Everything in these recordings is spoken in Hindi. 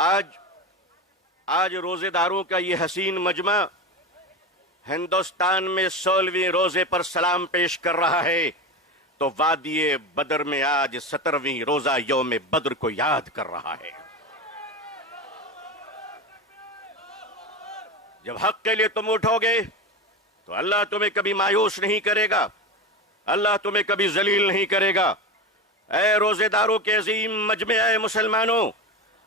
आज आज रोजेदारों का ये हसीन मजमा हिंदुस्तान में 16वें रोजे पर सलाम पेश कर रहा है, तो वादिये बदर में आज 17वीं रोजा यौम बद्र को याद कर रहा है। जब हक के लिए तुम उठोगे तो अल्लाह तुम्हें कभी मायूस नहीं करेगा, अल्लाह तुम्हें कभी जलील नहीं करेगा। ऐ रोजेदारों के अजीम मजमे, ऐ मुसलमानों,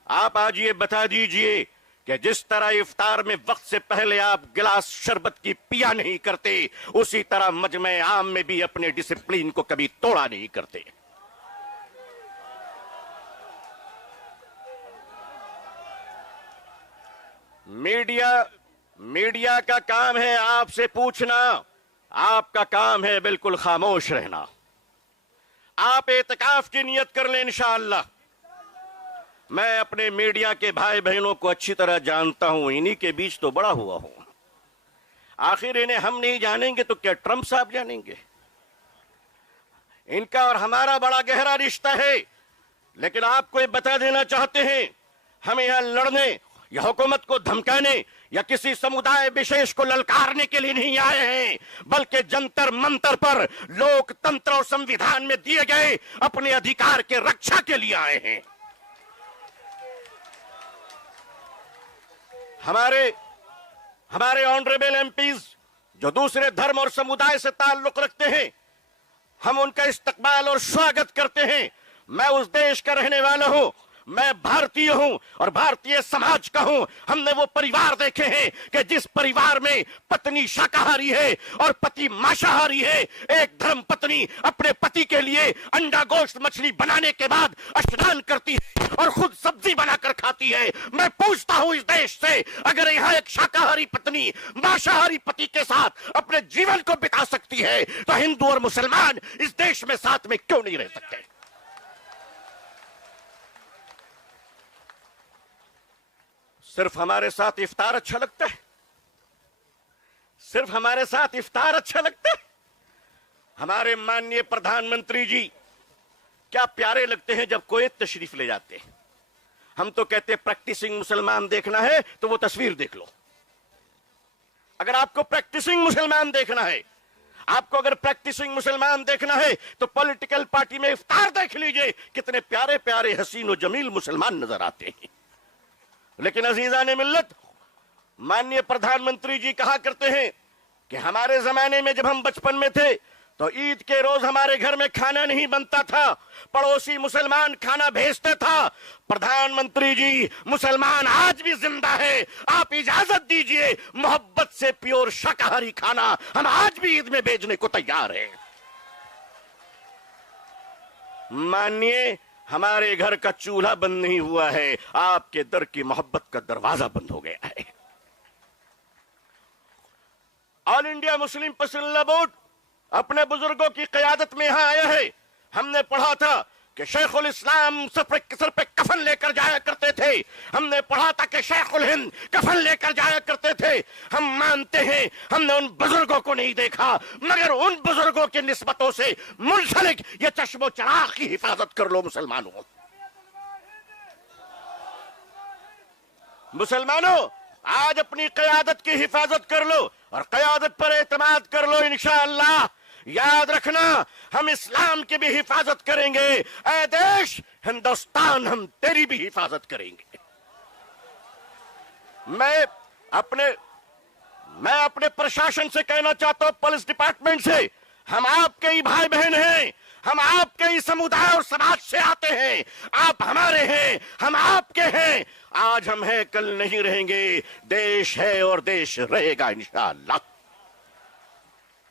आप आज ये बता दीजिए कि जिस तरह इफ्तार में वक्त से पहले आप गिलास शरबत की पिया नहीं करते, उसी तरह मजमे आम में भी अपने डिसिप्लिन को कभी तोड़ा नहीं करते। मीडिया का काम है आपसे पूछना, आपका काम है बिल्कुल खामोश रहना। आप एतकाफ की नियत कर लें इंशाअल्लाह। मैं अपने मीडिया के भाई बहनों को अच्छी तरह जानता हूं, इन्हीं के बीच तो बड़ा हुआ हूं। आखिर इन्हें हम नहीं जानेंगे तो क्या ट्रंप साहब जानेंगे? इनका और हमारा बड़ा गहरा रिश्ता है। लेकिन आपको ये बता देना चाहते हैं, हम यहां लड़ने या हुकूमत को धमकाने या किसी समुदाय विशेष को ललकारने के लिए नहीं आए हैं, बल्कि जंतर मंतर पर लोकतंत्र और संविधान में दिए गए अपने अधिकार के रक्षा के लिए आए हैं। हमारे ऑनरेबल एमपीज जो दूसरे धर्म और समुदाय से ताल्लुक रखते हैं, हम उनका इस्तकबाल और स्वागत करते हैं। मैं उस देश का रहने वाला हूं, मैं भारतीय हूं और भारतीय समाज का हूं। हमने वो परिवार देखे हैं कि जिस परिवार में पत्नी शाकाहारी है और पति मांसाहारी है। एक धर्म पत्नी अपने पति के लिए अंडा गोश्त मछली बनाने के बाद स्नान करती है और खुद सब्जी बनाकर खाती है। मैं पूछता हूं इस देश से, अगर यहां एक शाकाहारी पत्नी मांसाहारी पति के साथ अपने जीवन को बिता सकती है, तो हिंदू और मुसलमान इस देश में साथ में क्यों नहीं रह सकते? सिर्फ हमारे साथ इफ्तार अच्छा लगता है? सिर्फ हमारे साथ इफ्तार अच्छा लगता है? हमारे माननीय प्रधानमंत्री जी क्या प्यारे लगते हैं जब कोई तशरीफ ले जाते हैं। हम तो कहते हैं प्रैक्टिसिंग मुसलमान देखना है तो वो तस्वीर देख लो। अगर आपको प्रैक्टिसिंग मुसलमान देखना है, आपको अगर प्रैक्टिसिंग मुसलमान देखना है तो पॉलिटिकल पार्टी में इफ्तार देख लीजिए, कितने प्यारे प्यारे हसीन और जमील मुसलमान नजर आते हैं। लेकिन अजीजा ने मिल्लत, माननीय प्रधानमंत्री जी कहा करते हैं कि हमारे जमाने में जब हम बचपन में थे तो ईद के रोज हमारे घर में खाना नहीं बनता था, पड़ोसी मुसलमान खाना भेजते था। प्रधानमंत्री जी, मुसलमान आज भी जिंदा है। आप इजाजत दीजिए, मोहब्बत से प्योर शाकाहारी खाना हम आज भी ईद में भेजने को तैयार हैं। मानिए, हमारे घर का चूल्हा बंद नहीं हुआ है, आपके दर की मोहब्बत का दरवाजा बंद हो गया है। ऑल इंडिया मुस्लिम पसंदीदा बोर्ड अपने बुजुर्गों की क़यादत में यहां आया है। हमने पढ़ा था कि शेखुल इस्लाम सर पे कफन लेकर जाया करते थे। हमने पढ़ा था कि शेखुल हिंद कफन लेकर जाया करते थे। हम मानते हैं हमने उन बुजुर्गों को नहीं देखा, मगर उन बुजुर्गों की निस्बतों से मुंसलिक ये चश्मो चराग की हिफाजत कर लो मुसलमानों। मुसलमानों, आज अपनी क़यादत की हिफाजत कर लो और क़यादत पर एतमाद कर लो। इंशाअल्लाह याद रखना, हम इस्लाम की भी हिफाजत करेंगे। ऐ देश हिंदुस्तान, हम तेरी भी हिफाजत करेंगे। मैं अपने प्रशासन से कहना चाहता हूं, पुलिस डिपार्टमेंट से, हम आपके ही भाई बहन हैं, हम आपके ही समुदाय और समाज से आते हैं। आप हमारे हैं, हम आपके हैं। आज हम हैं, कल नहीं रहेंगे। देश है और देश रहेगा इंशाअल्लाह।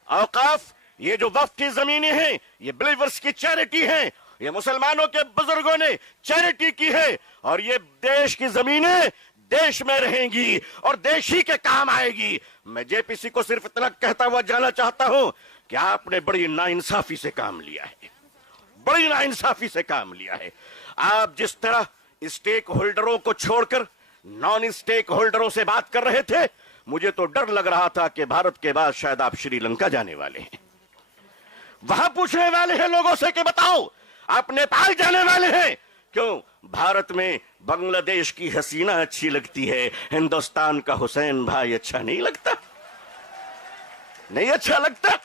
औकाफ, ये जो वक्फ की जमीनें हैं, ये बिलीवर्स की चैरिटी है। ये मुसलमानों के बुजुर्गों ने चैरिटी की है और ये देश की जमीनें देश में रहेंगी और देश ही के काम आएगी। मैं जेपीसी को सिर्फ इतना कहता हुआ जाना चाहता हूं कि आपने बड़ी नाइंसाफी से काम लिया है, बड़ी नाइंसाफी से काम लिया है। आप जिस तरह स्टेक होल्डरों को छोड़कर नॉन स्टेक होल्डरों से बात कर रहे थे, मुझे तो डर लग रहा था कि भारत के बाद शायद आप श्रीलंका जाने वाले हैं। वहां पूछने वाले हैं लोगों से कि बताओ आप नेपाल जाने वाले हैं क्यों? भारत में बांग्लादेश की हसीना अच्छी लगती है, हिंदुस्तान का हुसैन भाई अच्छा नहीं लगता? नहीं अच्छा लगता?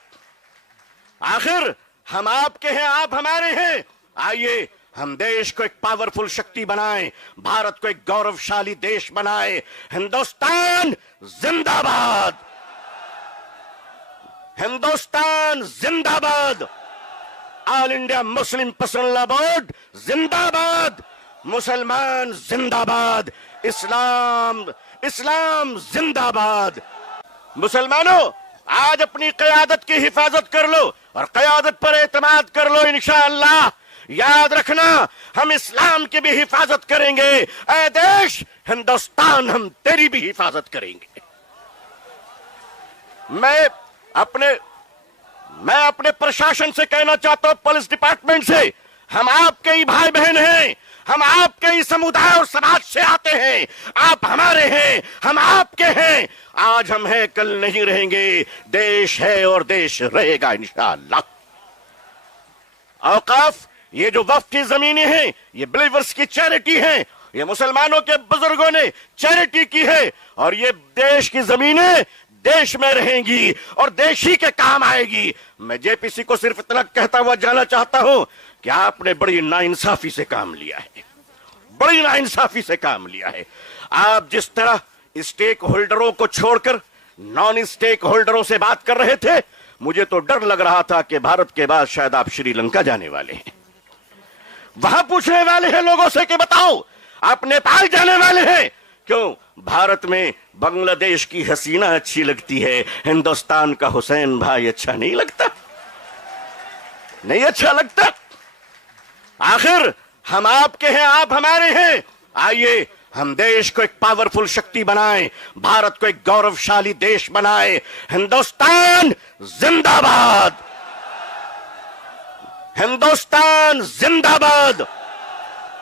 आखिर हम आपके हैं, आप हमारे हैं। आइए हम देश को एक पावरफुल शक्ति बनाएं, भारत को एक गौरवशाली देश बनाएं। हिंदुस्तान जिंदाबाद, हिंदुस्तान जिंदाबाद, all India Muslim personal law board जिंदाबाद, मुसलमान जिंदाबाद, इस्लाम इस्लाम जिंदाबाद। मुसलमानों, आज अपनी क़यादत की हिफाजत कर लो और क़यादत पर एतमाद कर लो। इंशाअल्लाह याद रखना, हम इस्लाम की भी हिफाजत करेंगे। ऐ देश हिंदुस्तान, हम तेरी भी हिफाजत करेंगे। मैं अपने प्रशासन से कहना चाहता हूं, पुलिस डिपार्टमेंट से, हम आपके ही भाई बहन हैं, हम आपके ही समुदाय और समाज से आते हैं। आप हमारे हैं, हम आपके हैं। आज हम हैं, कल नहीं रहेंगे। देश है और देश रहेगा इंशाअल्लाह। औकाफ, ये जो वक्फ की जमीनें हैं, ये बिलीवर्स की चैरिटी है, ये मुसलमानों के बुजुर्गों ने चैरिटी की है, और ये देश की जमीनें देश में रहेंगी और देश ही के काम आएगी। मैं जेपीसी को सिर्फ इतना कहता हुआ जाना चाहता हूं कि आपने बड़ी नाइंसाफी से काम लिया है, बड़ी नाइंसाफी से काम लिया है। आप जिस तरह स्टेक होल्डरों को छोड़कर नॉन स्टेक होल्डरों से बात कर रहे थे, मुझे तो डर लग रहा था कि भारत के बाद शायद आप श्रीलंका जाने वाले हैं। वहां पूछने वाले हैं लोगों से कि बताओ आप नेपाल जाने वाले हैं क्यों? भारत में बांग्लादेश की हसीना अच्छी लगती है, हिंदुस्तान का हुसैन भाई अच्छा नहीं लगता? नहीं अच्छा लगता? आखिर हम आपके हैं, आप हमारे हैं। आइए हम देश को एक पावरफुल शक्ति बनाएं, भारत को एक गौरवशाली देश बनाएं। हिंदुस्तान जिंदाबाद, हिंदुस्तान जिंदाबाद,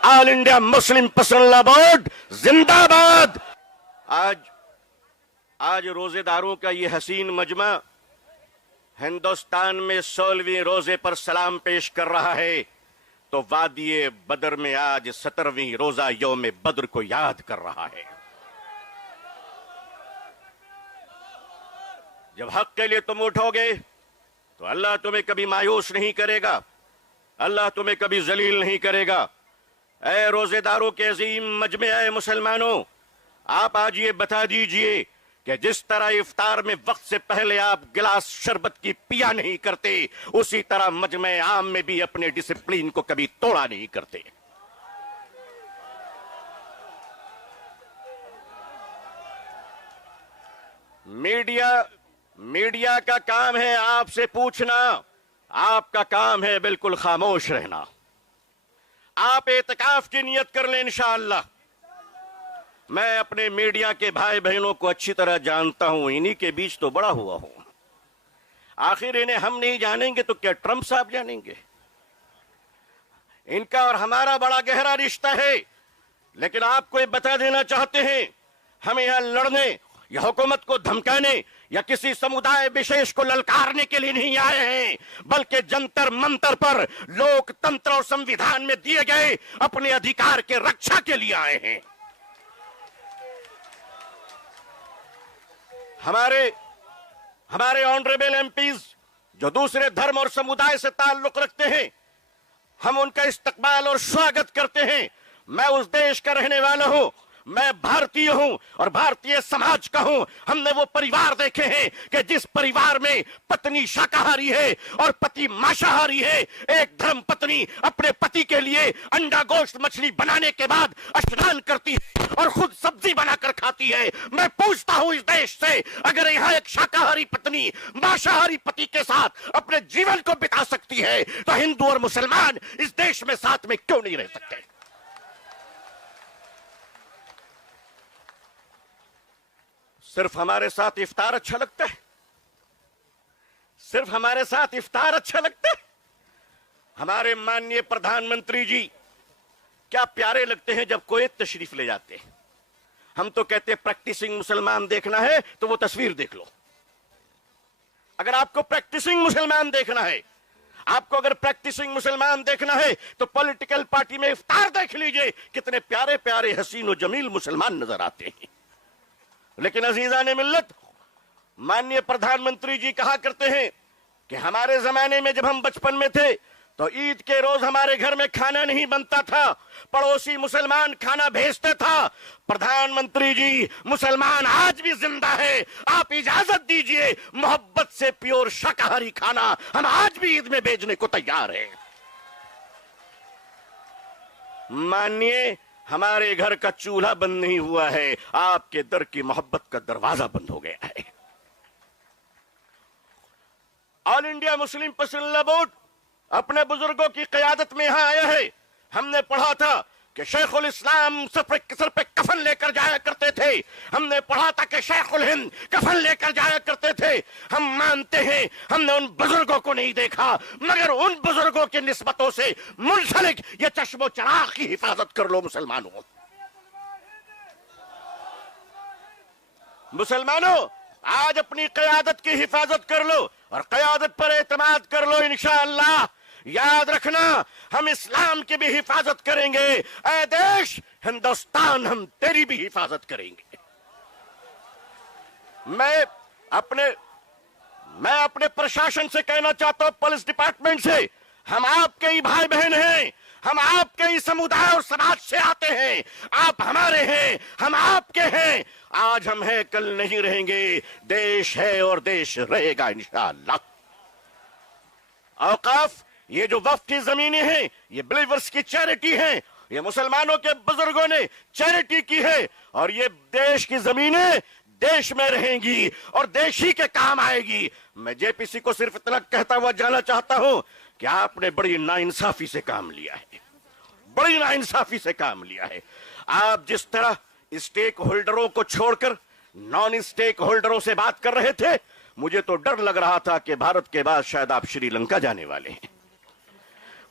all India Muslim personal law board जिंदाबाद। आज रोजेदारों का ये हसीन मजमा हिंदुस्तान में 16वीं रोजे पर सलाम पेश कर रहा है, तो वादिये बदर में आज 17वीं रोजा यौम बद्र को याद कर रहा है। जब हक के लिए तुम उठोगे तो अल्लाह तुम्हें कभी मायूस नहीं करेगा, अल्लाह तुम्हें कभी जलील नहीं करेगा। ऐ रोजेदारों के अजीम मजमे, ऐ मुसलमानों, आप आज ये बता दीजिए कि जिस तरह इफ्तार में वक्त से पहले आप गिलास शरबत की पिया नहीं करते, उसी तरह मजमे आम में भी अपने डिसिप्लिन को कभी तोड़ा नहीं करते। मीडिया का काम है आपसे पूछना, आपका काम है बिल्कुल खामोश रहना। आप एतकाफ की नियत कर लें इंशाअल्लाह। मैं अपने मीडिया के भाई बहनों को अच्छी तरह जानता हूं, इन्हीं के बीच तो बड़ा हुआ हूं। आखिर इन्हें हम नहीं जानेंगे तो क्या ट्रंप साहब जानेंगे? इनका और हमारा बड़ा गहरा रिश्ता है। लेकिन आपको ये बता देना चाहते हैं, हम यहां लड़ने या हुकूमत को धमकाने या किसी समुदाय विशेष को ललकारने के लिए नहीं आए हैं, बल्कि जंतर मंतर पर लोकतंत्र और संविधान में दिए गए अपने अधिकार के रक्षा के लिए आए हैं। हमारे ऑनरेबल एमपीज जो दूसरे धर्म और समुदाय से ताल्लुक रखते हैं, हम उनका इस्तकबाल और स्वागत करते हैं। मैं उस देश का रहने वाला हूं, मैं भारतीय हूं और भारतीय समाज का हूं। हमने वो परिवार देखे हैं कि जिस परिवार में पत्नी शाकाहारी है और पति मांसाहारी है। एक धर्म पत्नी अपने पति के लिए अंडा गोश्त मछली बनाने के बाद स्नान करती है और खुद सब्जी बनाकर खाती है। मैं पूछता हूं इस देश से, अगर यहां एक शाकाहारी पत्नी मांसाहारी पति के साथ अपने जीवन को बिता सकती है, तो हिंदू और मुसलमान इस देश में साथ में क्यों नहीं रह सकते? सिर्फ हमारे साथ इफ्तार अच्छा लगता है? सिर्फ हमारे साथ इफ्तार अच्छा लगता है? हमारे माननीय प्रधानमंत्री जी क्या प्यारे लगते हैं जब कुवैत तशरीफ ले जाते हैं। हम तो कहते हैं प्रैक्टिसिंग मुसलमान देखना है तो वो तस्वीर देख लो। अगर आपको प्रैक्टिसिंग मुसलमान देखना है, आपको अगर प्रैक्टिसिंग मुसलमान देखना है तो पॉलिटिकल पार्टी में इफ्तार देख लीजिए, कितने प्यारे प्यारे हसीन और जमील मुसलमान नजर आते हैं। लेकिन अजीजान मिल्लत, माननीय प्रधानमंत्री जी कहा करते हैं कि हमारे जमाने में जब हम बचपन में थे तो ईद के रोज हमारे घर में खाना नहीं बनता था, पड़ोसी मुसलमान खाना भेजते था। प्रधानमंत्री जी, मुसलमान आज भी जिंदा है, आप इजाजत दीजिए, मोहब्बत से प्योर शाकाहारी खाना हम आज भी ईद में भेजने को तैयार हैं। मानिए, हमारे घर का चूल्हा बंद नहीं हुआ है, आपके दर की मोहब्बत का दरवाजा बंद हो गया है। All India Muslim personal board अपने बुजुर्गों की क़यादत में यहां आया है। हमने पढ़ा था कि शेखुल इस्लाम सर पे कफन लेकर जाया करते थे, हमने पढ़ा था कि शेखुल हिंद कफन लेकर जाया करते थे। हम मानते हैं हमने उन बुजुर्गों को नहीं देखा, मगर उन बुजुर्गों की निस्बतों से मुंसलिक ये चश्मो चराग की हिफाजत कर लो मुसलमानों। मुसलमानों, आज अपनी क़यादत की हिफाजत कर लो और क़यादत पर एतमाद कर लो। इंशाअल्लाह याद रखना, हम इस्लाम की भी हिफाजत करेंगे। ऐ देश हिंदुस्तान, हम तेरी भी हिफाजत करेंगे। मैं अपने प्रशासन से कहना चाहता हूं, पुलिस डिपार्टमेंट से, हम आपके ही भाई बहन हैं, हम आपके ही समुदाय और समाज से आते हैं। आप हमारे हैं, हम आपके हैं। आज हम हैं, कल नहीं रहेंगे। देश है और देश रहेगा इंशाअल्लाह। औकाफ, ये जो वक्फ की जमीनें हैं, ये बिलीवर्स की चैरिटी हैं, ये मुसलमानों के बुजुर्गों ने चैरिटी की है, और ये देश की जमीनें देश में रहेंगी और देश ही के काम आएगी। मैं जेपीसी को सिर्फ इतना कहता हुआ जाना चाहता हूं कि आपने बड़ी नाइंसाफी से काम लिया है, बड़ी नाइंसाफी से काम लिया है। आप जिस तरह स्टेक होल्डरों को छोड़कर नॉन स्टेक होल्डरों से बात कर रहे थे, मुझे तो डर लग रहा था कि भारत के बाद शायद आप श्रीलंका जाने वाले हैं।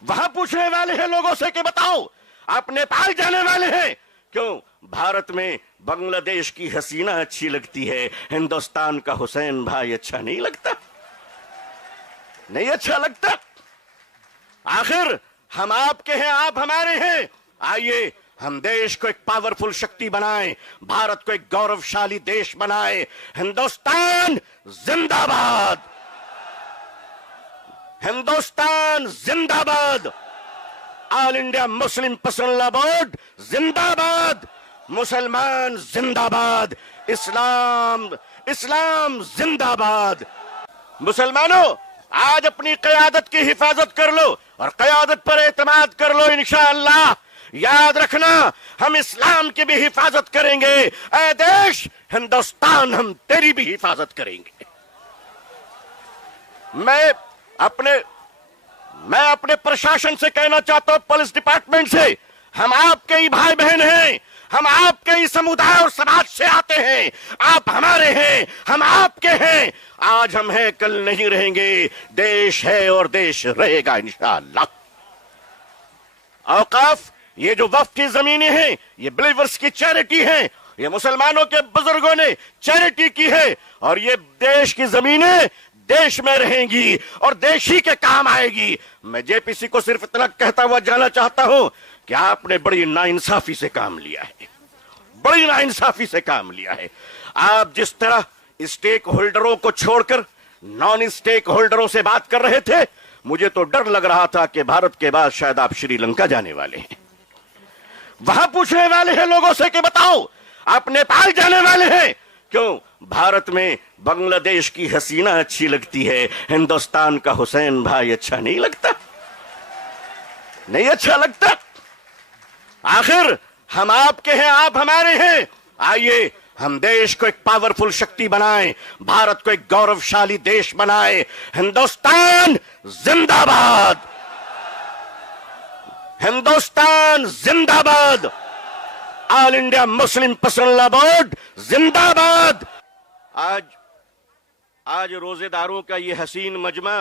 वहां पूछने वाले हैं लोगों से कि बताओ आप नेपाल जाने वाले हैं क्यों? भारत में बांग्लादेश की हसीना अच्छी लगती है, हिंदुस्तान का हुसैन भाई अच्छा नहीं लगता? नहीं अच्छा लगता? आखिर हम आपके हैं, आप हमारे हैं। आइए हम देश को एक पावरफुल शक्ति बनाएं, भारत को एक गौरवशाली देश बनाएं। हिंदुस्तान जिंदाबाद, हिंदुस्तान जिंदाबाद, all India Muslim personal board जिंदाबाद, मुसलमान जिंदाबाद, इस्लाम इस्लाम जिंदाबाद। मुसलमानों, आज अपनी क़यादत की हिफाजत कर लो और क़यादत पर एतमाद कर लो इंशाअल्लाह। याद रखना, हम इस्लाम की भी हिफाजत करेंगे। ऐ देश हिंदुस्तान, हम तेरी भी हिफाजत करेंगे। मैं अपने प्रशासन से कहना चाहता हूं, पुलिस डिपार्टमेंट से, हम आपके ही भाई बहन हैं, हम आपके ही समुदाय और समाज से आते हैं। आप हमारे हैं, हम आपके हैं। आज हम हैं, कल नहीं रहेंगे। देश है और देश रहेगा इंशाअल्लाह। औकाफ, ये जो वक्फ की जमीनें हैं, ये बिलीवर्स की चैरिटी हैं, ये मुसलमानों के बुजुर्गों ने चैरिटी की है, और ये देश की जमीनें देश में रहेंगी और देश ही के काम आएगी। मैं जेपीसी को सिर्फ इतना कहता हुआ जाना चाहता हूं कि आपने बड़ी नाइंसाफी से काम लिया है, बड़ी नाइंसाफी से काम लिया है। आप जिस तरह स्टेक होल्डरों को छोड़कर नॉन स्टेक होल्डरों से बात कर रहे थे, मुझे तो डर लग रहा था कि भारत के बाद शायद आप श्रीलंका जाने वाले हैं। वहां पूछने वाले हैं लोगों से कि बताओ आप नेपाल जाने वाले हैं क्यों? भारत में बांग्लादेश की हसीना अच्छी लगती है, हिंदुस्तान का हुसैन भाई अच्छा नहीं लगता? नहीं अच्छा लगता? आखिर हम आपके हैं, आप हमारे हैं। आइए हम देश को एक पावरफुल शक्ति बनाएं, भारत को एक गौरवशाली देश बनाएं। हिंदुस्तान जिंदाबाद, हिंदुस्तान जिंदाबाद, all India Muslim personal board जिंदाबाद। आज रोजेदारों का ये हसीन मजमा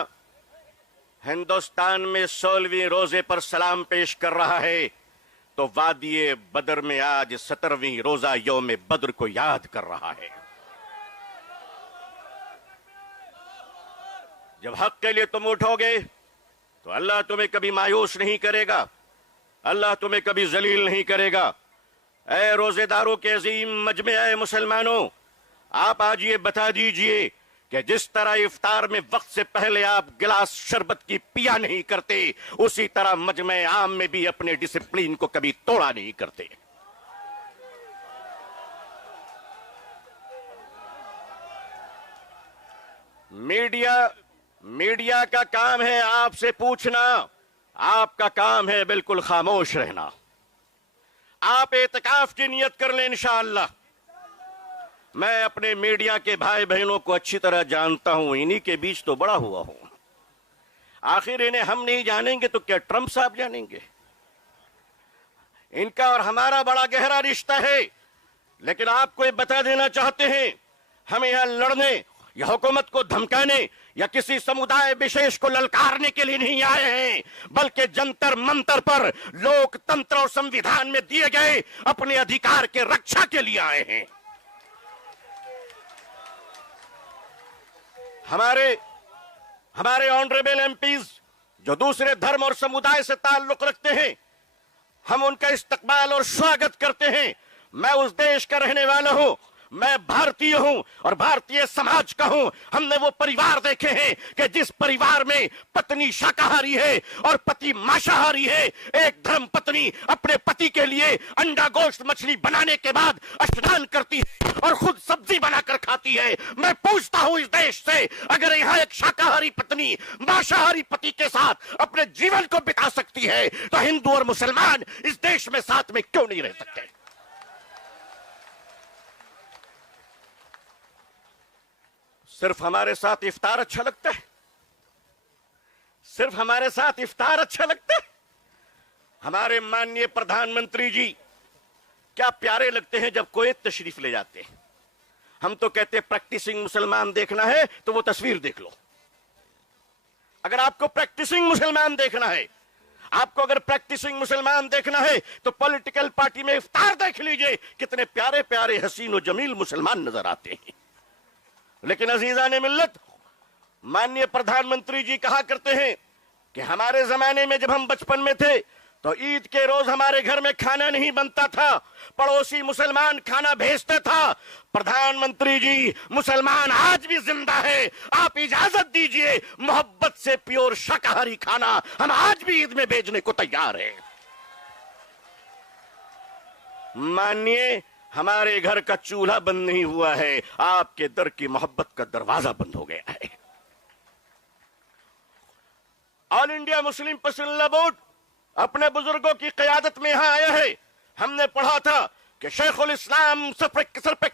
हिंदुस्तान में 16वीं रोजे पर सलाम पेश कर रहा है, तो वादिये बदर में आज 17वीं रोजा यौम बद्र को याद कर रहा है। जब हक के लिए तुम उठोगे तो अल्लाह तुम्हें कभी मायूस नहीं करेगा, अल्लाह तुम्हें कभी जलील नहीं करेगा। ऐ रोजेदारों के अजीम मजमे, ऐ मुसलमानों, आप आज ये बता दीजिए कि जिस तरह इफ्तार में वक्त से पहले आप गिलास शरबत की पिया नहीं करते, उसी तरह मजमे आम में भी अपने डिसिप्लिन को कभी तोड़ा नहीं करते। मीडिया का काम है आपसे पूछना, आपका काम है बिल्कुल खामोश रहना। आप एतकाफ की नियत कर लें इंशाअल्लाह। मैं अपने मीडिया के भाई बहनों को अच्छी तरह जानता हूं, इन्हीं के बीच तो बड़ा हुआ हूं। आखिर इन्हें हम नहीं जानेंगे तो क्या ट्रंप साहब जानेंगे? इनका और हमारा बड़ा गहरा रिश्ता है। लेकिन आपको ये बता देना चाहते हैं, हम यहां लड़ने या हुकूमत को धमकाने या किसी समुदाय विशेष को ललकारने के लिए नहीं आए हैं, बल्कि जंतर मंतर पर लोकतंत्र और संविधान में दिए गए अपने अधिकार के रक्षा के लिए आए हैं। हमारे ऑनरेबल एमपीज जो दूसरे धर्म और समुदाय से ताल्लुक रखते हैं, हम उनका इस्तकबाल और स्वागत करते हैं। मैं उस देश का रहने वाला हूं, मैं भारतीय हूं और भारतीय समाज का हूं। हमने वो परिवार देखे हैं कि जिस परिवार में पत्नी शाकाहारी है और पति मांसाहारी है। एक धर्म पत्नी अपने पति के लिए अंडा गोश्त मछली बनाने के बाद स्नान करती है और खुद सब्जी बनाकर खाती है। मैं पूछता हूं इस देश से, अगर यहां एक शाकाहारी पत्नी मांसाहारी पति के साथ अपने जीवन को बिता सकती है, तो हिंदू और मुसलमान इस देश में साथ में क्यों नहीं रह सकते? सिर्फ हमारे साथ इफ्तार अच्छा लगता है, सिर्फ हमारे साथ इफ्तार अच्छा लगता है। हमारे माननीय प्रधानमंत्री जी क्या प्यारे लगते हैं जब कोई तशरीफ ले जाते हैं। हम तो कहते हैं प्रैक्टिसिंग मुसलमान देखना है तो वो तस्वीर देख लो। अगर आपको प्रैक्टिसिंग मुसलमान देखना है, आपको अगर प्रैक्टिसिंग मुसलमान देखना है तो पॉलिटिकल पार्टी में इफ्तार देख लीजिए, कितने प्यारे प्यारे हसीन और जमील मुसलमान नजर आते हैं। लेकिन अजीजान मिल्लत, माननीय प्रधानमंत्री जी कहा करते हैं कि हमारे जमाने में जब हम बचपन में थे तो ईद के रोज हमारे घर में खाना नहीं बनता था, पड़ोसी मुसलमान खाना भेजता था। प्रधानमंत्री जी, मुसलमान आज भी जिंदा है, आप इजाजत दीजिए, मोहब्बत से प्योर शाकाहारी खाना हम आज भी ईद में भेजने को तैयार हैं। मानिए, हमारे घर का चूल्हा बंद नहीं हुआ है, आपके दर की मोहब्बत का दरवाजा बंद हो गया है। All India Muslim personal board अपने बुजुर्गों की क़यादत में यहां आया है। हमने पढ़ा था कि शेखुल इस्लाम सर पे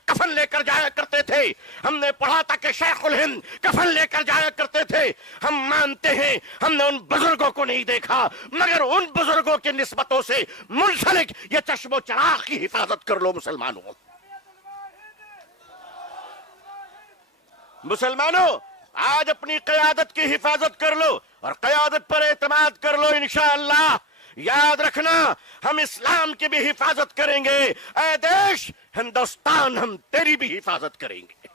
कफन लेकर जाया करते थे, हमने पढ़ा था कि शेखुल हिंद कफन लेकर जाया करते थे। हम मानते हैं हमने उन बुजुर्गों को नहीं देखा, मगर उन बुजुर्गों की निस्बतों से मुंसलिक ये चश्मो चराग की हिफाजत कर लो मुसलमानों। मुसलमानों, आज अपनी क़यादत की हिफाजत कर लो और क़यादत पर एतमाद कर लो। इंशाअल्लाह याद रखना, हम इस्लाम की भी हिफाजत करेंगे। ऐ देश हिंदुस्तान, हम तेरी भी हिफाजत करेंगे।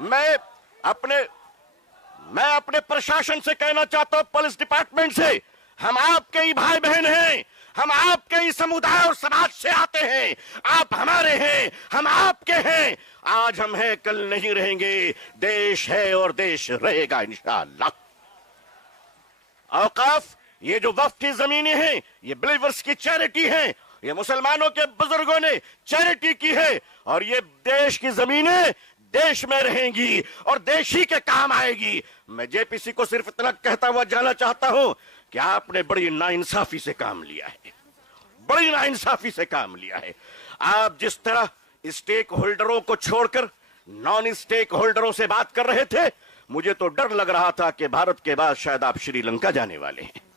मैं अपने प्रशासन से कहना चाहता हूं, पुलिस डिपार्टमेंट से, हम आपके ही भाई बहन हैं, हम आपके ही समुदाय और समाज से आते हैं। आप हमारे हैं, हम आपके हैं। आज हम हैं, कल नहीं रहेंगे। देश है और देश रहेगा इंशाअल्लाह। औकाफ, ये जो वक्फ की जमीनें हैं, ये बिलीवर्स की चैरिटी है, ये मुसलमानों के बुजुर्गों ने चैरिटी की है, और ये देश की जमीनें देश में रहेंगी और देश ही के काम आएगी। मैं जेपीसी को सिर्फ इतना कहता हुआ जाना चाहता हूं कि आपने बड़ी नाइंसाफी से काम लिया है, बड़ी नाइंसाफी से काम लिया है। आप जिस तरह स्टेक होल्डरों को छोड़कर नॉन स्टेक होल्डरों से बात कर रहे थे, मुझे तो डर लग रहा था कि भारत के बाद शायद आप श्रीलंका जाने वाले हैं।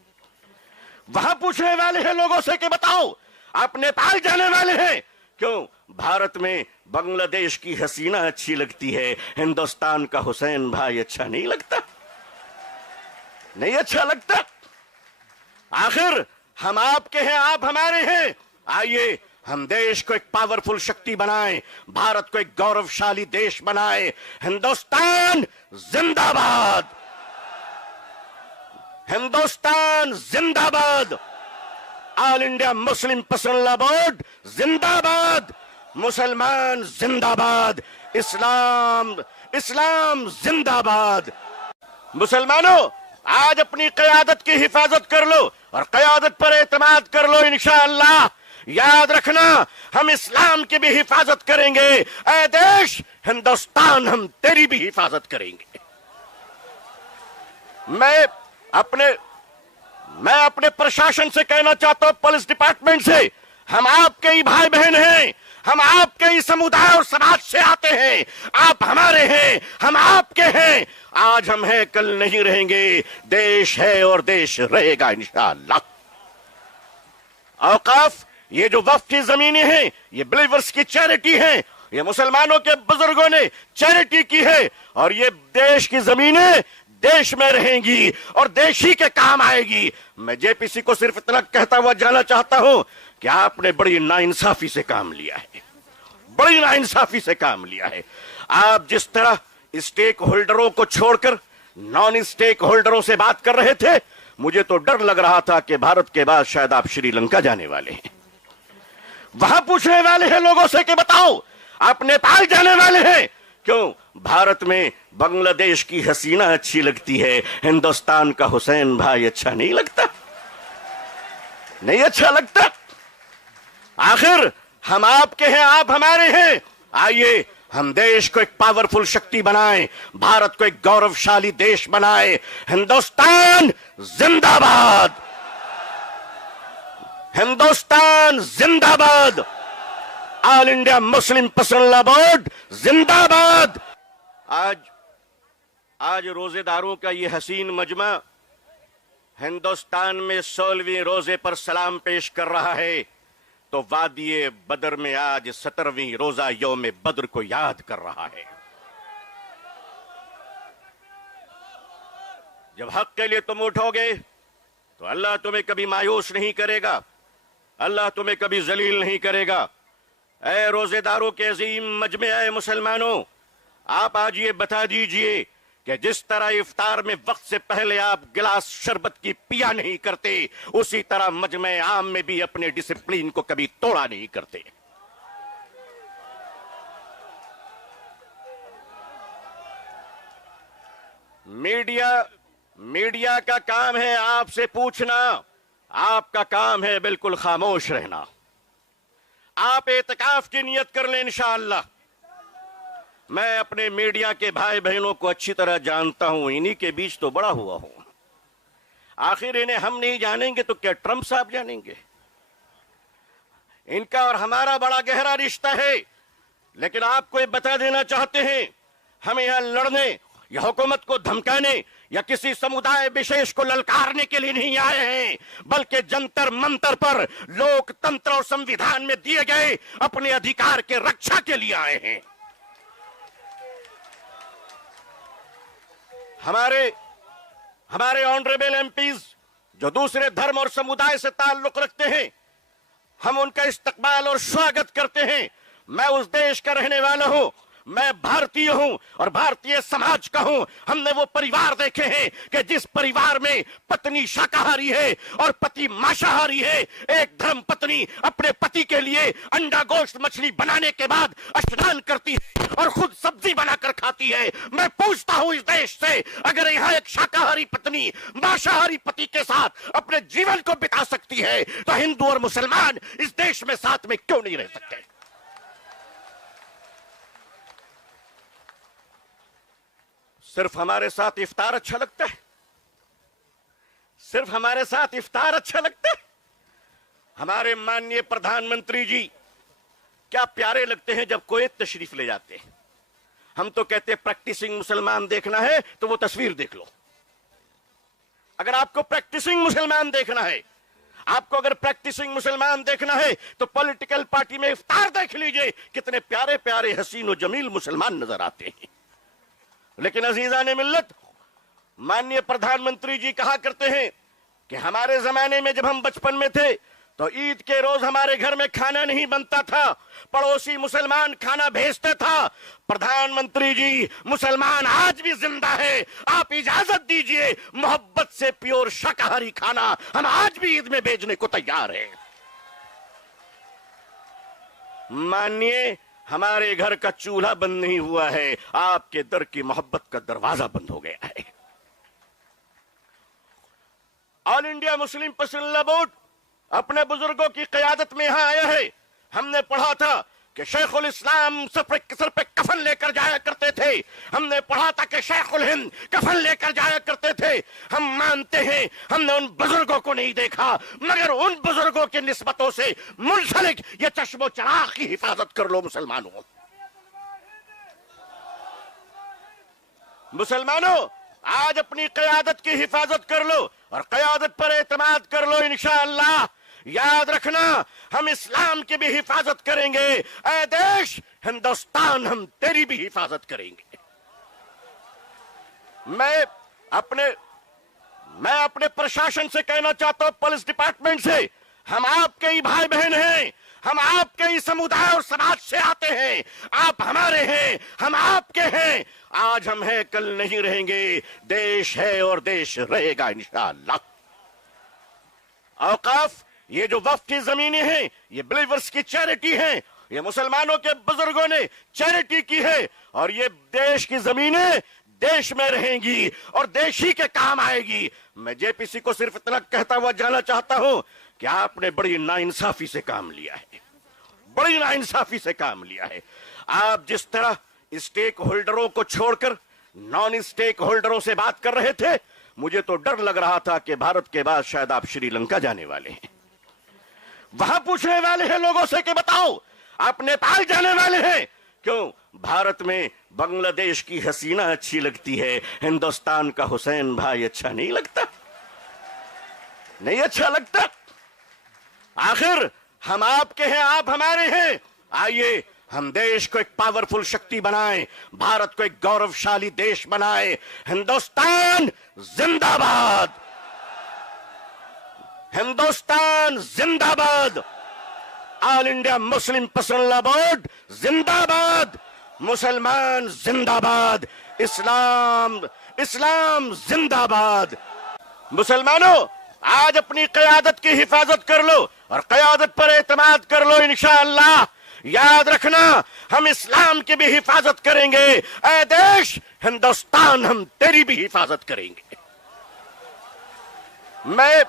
वहां पूछने वाले हैं लोगों से कि बताओ आप नेपाल जाने वाले हैं क्यों? भारत में बांग्लादेश की हसीना अच्छी लगती है, हिंदुस्तान का हुसैन भाई अच्छा नहीं लगता? नहीं अच्छा लगता? आखिर हम आपके हैं, आप हमारे हैं। आइए हम देश को एक पावरफुल शक्ति बनाएं, भारत को एक गौरवशाली देश बनाएं। हिंदुस्तान जिंदाबाद, हिंदुस्तान जिंदाबाद, all India Muslim personal board जिंदाबाद, मुसलमान जिंदाबाद, इस्लाम इस्लाम जिंदाबाद। मुसलमानों, आज अपनी क़यादत की हिफाजत कर लो और क़यादत पर एतमाद कर लो। इंशाअल्लाह याद रखना, हम इस्लाम की भी हिफाजत करेंगे। ऐ देश हिंदुस्तान, हम तेरी भी हिफाजत करेंगे। मैं अपने प्रशासन से कहना चाहता हूं, पुलिस डिपार्टमेंट से, हम आपके ही भाई बहन हैं, हम आपके ही समुदाय और समाज से आते हैं। आप हमारे हैं, हम आपके हैं। आज हम हैं, कल नहीं रहेंगे। देश है और देश रहेगा इंशाअल्लाह। औकाफ, ये जो वक्फ की जमीनें हैं, ये बिलीवर्स की चैरिटी है, ये मुसलमानों के बुजुर्गों ने चैरिटी की है, और ये देश की जमीनें देश में रहेंगी और देश ही के काम आएगी। मैं जेपीसी को सिर्फ इतना कहता हुआ जाना चाहता हूं कि आपने बड़ी नाइंसाफी से काम लिया है, बड़ी नाइंसाफी से काम लिया है। आप जिस तरह स्टेक होल्डरों को छोड़कर नॉन स्टेक होल्डरों से बात कर रहे थे, मुझे तो डर लग रहा था कि भारत के बाद शायद आप श्रीलंका जाने वाले हैं। वहां पूछने वाले हैं लोगों से कि बताओ आप नेपाल जाने वाले हैं क्यों? भारत में बांग्लादेश की हसीना अच्छी लगती है, हिंदुस्तान का हुसैन भाई अच्छा नहीं लगता? नहीं अच्छा लगता? आखिर हम आपके हैं, आप हमारे हैं। आइए हम देश को एक पावरफुल शक्ति बनाएं, भारत को एक गौरवशाली देश बनाएं। हिंदुस्तान जिंदाबाद, हिंदुस्तान जिंदाबाद, all India Muslim personal board जिंदाबाद। आज रोजेदारों का ये हसीन मजमा हिंदुस्तान में 16वें रोजे पर सलाम पेश कर रहा है, तो वादिये बदर में आज 17वीं रोजा यौम बद्र को याद कर रहा है। जब हक के लिए तुम उठोगे तो अल्लाह तुम्हें कभी मायूस नहीं करेगा, अल्लाह तुम्हें कभी जलील नहीं करेगा। ऐ रोजेदारों के अजीम मजमे, ऐ मुसलमानों, आप आज ये बता दीजिए कि जिस तरह इफ्तार में वक्त से पहले आप गिलास शरबत की पिया नहीं करते, उसी तरह मजमे आम में भी अपने डिसिप्लिन को कभी तोड़ा नहीं करते। मीडिया का काम है आपसे पूछना, आपका काम है बिल्कुल खामोश रहना। आप एतकाफ की नियत कर लें इंशाअल्लाह। मैं अपने मीडिया के भाई बहनों को अच्छी तरह जानता हूं, इन्हीं के बीच तो बड़ा हुआ हूं। आखिर इन्हें हम नहीं जानेंगे तो क्या ट्रंप साहब जानेंगे? इनका और हमारा बड़ा गहरा रिश्ता है। लेकिन आपको ये बता देना चाहते हैं, हम यहां लड़ने या हुकूमत को धमकाने या किसी समुदाय विशेष को ललकारने के लिए नहीं आए हैं, बल्कि जंतर मंतर पर लोकतंत्र और संविधान में दिए गए अपने अधिकार के रक्षा के लिए आए हैं। हमारे ऑनरेबल एमपीज जो दूसरे धर्म और समुदाय से ताल्लुक रखते हैं, हम उनका इस्तकबाल और स्वागत करते हैं। मैं उस देश का रहने वाला हूं, मैं भारतीय हूं और भारतीय समाज का हूं। हमने वो परिवार देखे हैं कि जिस परिवार में पत्नी शाकाहारी है और पति मांसाहारी है। एक धर्म पत्नी अपने पति के लिए अंडा गोश्त मछली बनाने के बाद स्नान करती है और खुद सब्जी बनाकर खाती है। मैं पूछता हूं इस देश से, अगर यहां एक शाकाहारी पत्नी मांसाहारी पति के साथ अपने जीवन को बिता सकती है, तो हिंदू और मुसलमान इस देश में साथ में क्यों नहीं रह सकते? सिर्फ हमारे साथ इफ्तार अच्छा लगता है, सिर्फ हमारे साथ इफ्तार अच्छा लगता है। हमारे माननीय प्रधानमंत्री जी क्या प्यारे लगते हैं जब कुवैत तशरीफ ले जाते हैं। हम तो कहते हैं प्रैक्टिसिंग मुसलमान देखना है तो वो तस्वीर देख लो। अगर आपको प्रैक्टिसिंग मुसलमान देखना है, आपको अगर प्रैक्टिसिंग मुसलमान देखना है तो पॉलिटिकल पार्टी में इफ्तार देख लीजिए, कितने प्यारे प्यारे हसीन और जमील मुसलमान नजर आते हैं। लेकिन अजीजान मिल्लत, माननीय प्रधानमंत्री जी कहा करते हैं कि हमारे जमाने में जब हम बचपन में थे तो ईद के रोज हमारे घर में खाना नहीं बनता था, पड़ोसी मुसलमान खाना भेजते था। प्रधानमंत्री जी, मुसलमान आज भी जिंदा है, आप इजाजत दीजिए, मोहब्बत से प्योर शाकाहारी खाना हम आज भी ईद में भेजने को तैयार हैं। मानिए, हमारे घर का चूल्हा बंद नहीं हुआ है, आपके दर की मोहब्बत का दरवाजा बंद हो गया है। All India Muslim personal board अपने बुजुर्गों की क़यादत में यहां आया है। हमने पढ़ा था कि शेखुल इस्लाम सर पे कफन लेकर जाया करते थे। हमने पढ़ा था कि शेखुल हिंद कफन लेकर जाया करते थे। हम मानते हैं, हमने उन बुजुर्गों को नहीं देखा, मगर उन बुजुर्गों की निस्बतों से मुंसलिक ये चश्मो चराग की हिफाजत कर लो मुसलमानों। मुसलमानों, आज अपनी क़यादत की हिफाजत कर लो और क़यादत पर एतमाद कर लो। इंशाअल्लाह याद रखना, हम इस्लाम की भी हिफाजत करेंगे। ऐ देश हिंदुस्तान, हम तेरी भी हिफाजत करेंगे। मैं अपने प्रशासन से कहना चाहता हूं, पुलिस डिपार्टमेंट से, हम आपके ही भाई बहन हैं, हम आपके ही समुदाय और समाज से आते हैं। आप हमारे हैं, हम आपके हैं। आज हम हैं, कल नहीं रहेंगे। देश है और देश रहेगा इंशाअल्लाह। औकाफ, ये जो वक्फ की जमीनें हैं, ये बिलीवर्स की चैरिटी है, ये मुसलमानों के बुजुर्गों ने चैरिटी की है, और ये देश की जमीनें देश में रहेंगी और देश ही के काम आएगी। मैं जेपीसी को सिर्फ इतना कहता हुआ जाना चाहता हूं कि आपने बड़ी नाइंसाफी से काम लिया है, बड़ी नाइंसाफी से काम लिया है। आप जिस तरह स्टेक होल्डरों को छोड़कर नॉन स्टेक होल्डरों से बात कर रहे थे, मुझे तो डर लग रहा था कि भारत के बाद शायद आप श्रीलंका जाने वाले हैं। वहां पूछने वाले हैं लोगों से कि बताओ, आप नेपाल जाने वाले हैं। क्यों? भारत में बांग्लादेश की हसीना अच्छी लगती है, हिंदुस्तान का हुसैन भाई अच्छा नहीं लगता? नहीं अच्छा लगता? आखिर हम आपके हैं, आप हमारे हैं। आइए हम देश को एक पावरफुल शक्ति बनाएं, भारत को एक गौरवशाली देश बनाएं। हिंदुस्तान जिंदाबाद, हिंदुस्तान जिंदाबाद, all India Muslim personal board जिंदाबाद, मुसलमान जिंदाबाद, इस्लाम जिंदाबाद। मुसलमानों, आज अपनी क़यादत की हिफाजत कर लो और क़यादत पर एतमाद कर लो। इंशाअल्लाह याद रखना, हम इस्लाम की भी हिफाजत करेंगे। ऐ देश हिंदुस्तान, हम तेरी भी हिफाजत करेंगे। मैं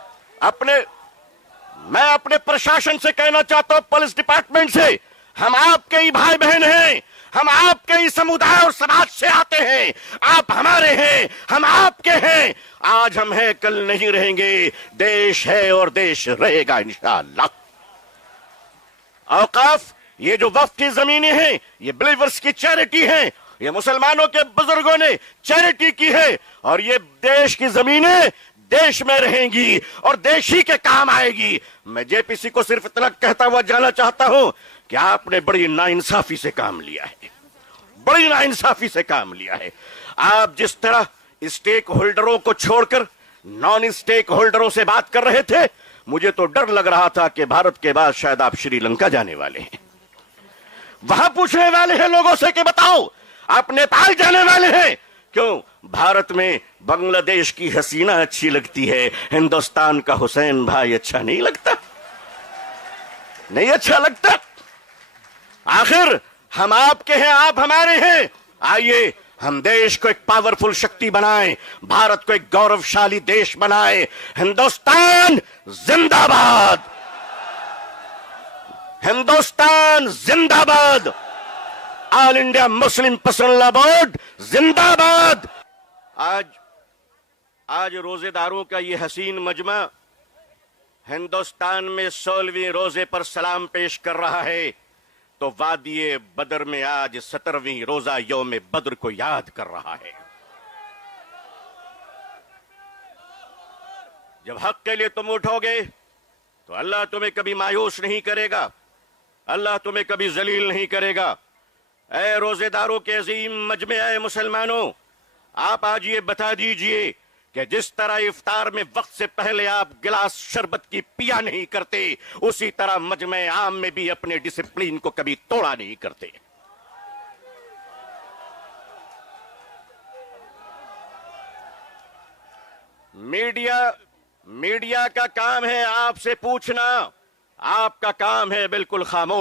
अपने प्रशासन से कहना चाहता हूं, पुलिस डिपार्टमेंट से, हम आपके ही भाई बहन हैं, हम आपके ही समुदाय और समाज से आते हैं। आप हमारे हैं, हम आपके हैं। आज हम हैं, कल नहीं रहेंगे। देश है और देश रहेगा इंशाअल्लाह। औकाफ, ये जो वक्फ की जमीनें हैं, ये बिलीवर्स की चैरिटी है, ये मुसलमानों के बुजुर्गों ने चैरिटी की है, और ये देश की जमीनें देश में रहेंगी और देश ही के काम आएगी। मैं जेपीसी को सिर्फ इतना कहता हुआ जाना चाहता हूं कि आपने बड़ी नाइंसाफी से काम लिया है, बड़ी नाइंसाफी से काम लिया है। आप जिस तरह स्टेक होल्डरों को छोड़कर नॉन स्टेक होल्डरों से बात कर रहे थे, मुझे तो डर लग रहा था कि भारत के बाद शायद आप श्रीलंका जाने वाले हैं। वहां पूछने वाले हैं लोगों से कि बताओ, आप नेपाल जाने वाले हैं। क्यों? भारत में बांग्लादेश की हसीना अच्छी लगती है, हिंदुस्तान का हुसैन भाई अच्छा नहीं लगता? नहीं अच्छा लगता? आखिर हम आपके हैं, आप हमारे हैं। आइए हम देश को एक पावरफुल शक्ति बनाएं, भारत को एक गौरवशाली देश बनाएं। हिंदुस्तान जिंदाबाद, हिंदुस्तान जिंदाबाद, all India Muslim personal board जिंदाबाद। आज रोजेदारों का ये हसीन मजमा हिंदुस्तान में 16वीं रोजे पर सलाम पेश कर रहा है, तो वादिये बदर में आज 17वीं रोजा यौम बद्र को याद कर रहा है। जब हक के लिए तुम उठोगे तो अल्लाह तुम्हें कभी मायूस नहीं करेगा, अल्लाह तुम्हें कभी जलील नहीं करेगा। ऐ रोजेदारों के अजीम मजमे, ऐ मुसलमानों, आप आज ये बता दीजिए कि जिस तरह इफ्तार में वक्त से पहले आप गिलास शरबत की पिया नहीं करते, उसी तरह मजमे आम में भी अपने डिसिप्लिन को कभी तोड़ा नहीं करते। मीडिया का काम है आपसे पूछना, आपका काम है बिल्कुल खामोश।